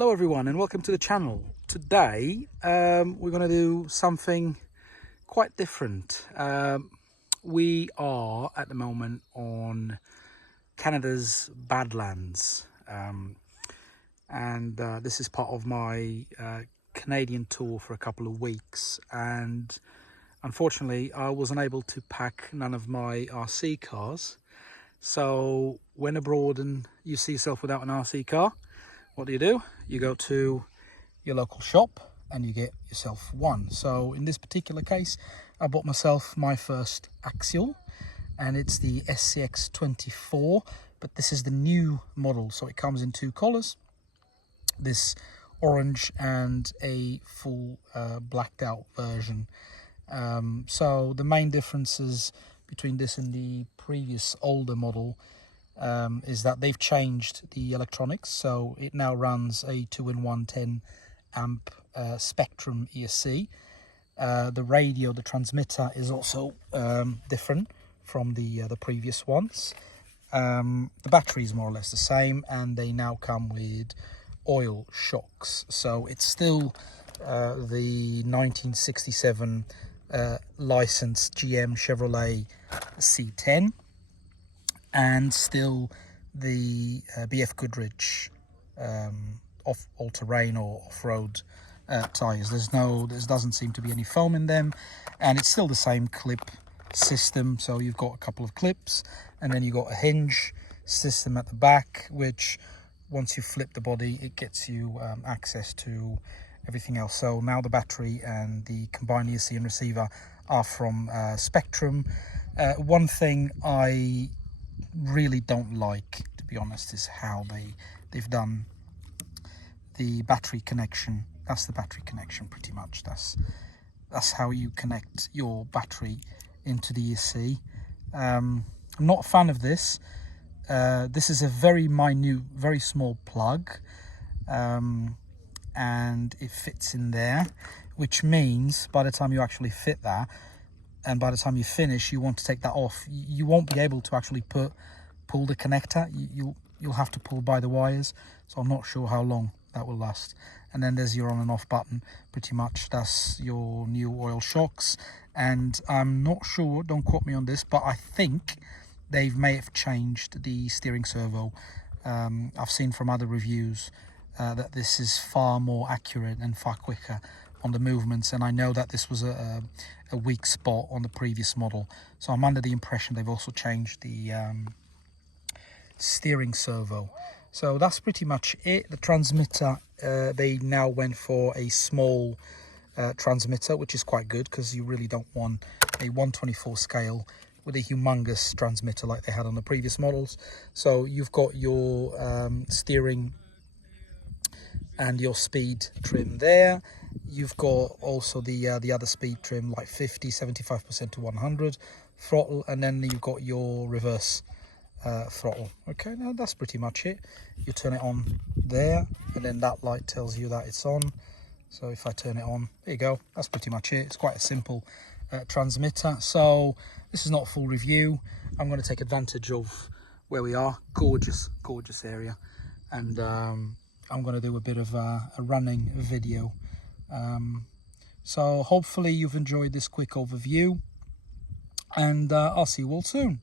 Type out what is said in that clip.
Hello everyone and welcome to the channel. Today we're going to do something quite different. We are at the moment on Canada's Badlands, and this is part of my Canadian tour for a couple of weeks, and unfortunately I wasn't able to pack none of my RC cars. So when abroad and you see yourself without an RC car, what do? You go to your local shop and you get yourself one. So in this particular case, I bought myself my first Axial, and it's the SCX24, but this is the new model. So it comes in two colors, this orange and a full blacked out version. So the main differences between this and the previous older model is that they've changed the electronics, so it now runs a 2-in-1 10 amp Spectrum ESC. The radio, the transmitter, is also different from the previous ones. The battery is more or less the same, and they now come with oil shocks. So it's still the 1967 licensed GM Chevrolet C10, and still the BF Goodrich all-terrain or off-road tyres. There doesn't seem to be any foam in them, and it's still the same clip system. So you've got a couple of clips, and then you've got a hinge system at the back, which once you flip the body, it gets you access to everything else. So now the battery and the combined ESC and receiver are from Spectrum. One thing I really don't like, to be honest, is how they've done the battery connection. That's the battery connection, pretty much. That's how you connect your battery into the ESC. I'm not a fan of this. This is a very minute, very small plug, and it fits in there, which means by the time you actually fit that, and by the time you finish, you want to take that off, you won't be able to actually pull the connector. You'll have to pull by the wires. So I'm not sure how long that will last. And then there's your on and off button. Pretty much that's your new oil shocks. And I'm not sure, don't quote me on this, but I think they may have changed the steering servo. I've seen from other reviews that this is far more accurate and far quicker on the movements, and I know that this was a weak spot on the previous model, so I'm under the impression they've also changed the steering servo. So that's pretty much it. The transmitter, they now went for a small transmitter, which is quite good, because you really don't want a 1/24 scale with a humongous transmitter like they had on the previous models. So you've got your steering and your speed trim there. You've got also the other speed trim, like 50, 75% to 100 throttle, and then you've got your reverse throttle. Okay, now that's pretty much it. You turn it on there, and then that light tells you that it's on. So if I turn it on, there you go. That's pretty much it. It's quite a simple transmitter. So this is not a full review. I'm going to take advantage of where we are. Gorgeous area, and I'm going to do a bit of a running video. So hopefully you've enjoyed this quick overview, and I'll see you all soon.